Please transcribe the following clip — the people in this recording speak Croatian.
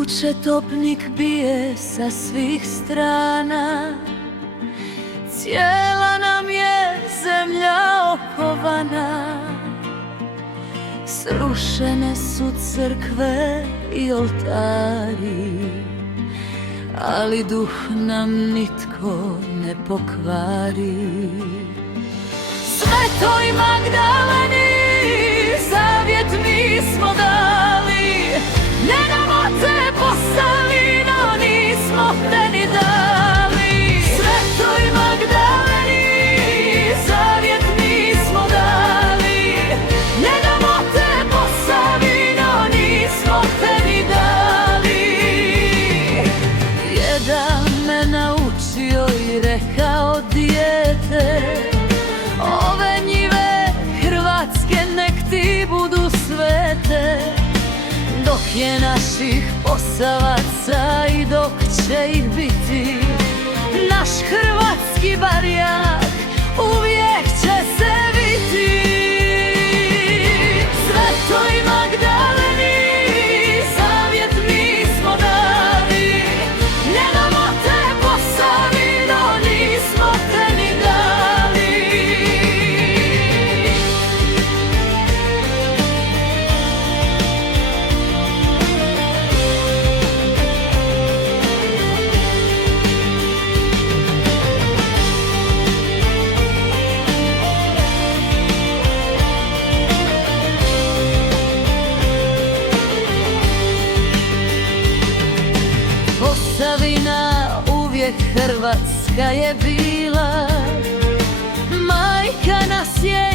kuće topnik bije sa svih strana, cijela nam je zemlja okovana. Srušene su crkve i oltari, ali duh nam nitko ne pokvari. Svetoj Magdaleni zavjet mi smo dali, ne damo te postali, no nismo te ni dali. Svetoj Magdaleni zavjet mi smo dali, ne damo te postali, no nismo te ni dali. Jedan me naučio i rekao dijete, ove njive hrvatske nek ti budu svete, dok je naših Posavaca i dok će ih biti, naš hrvatski barjak uvijek će se viti. Svetoj Magdaleni zavjet mi smo dali, ne damo te Posavi, no nismo te ni dali. Posavina uvijek hrvatska je bila, majka nas je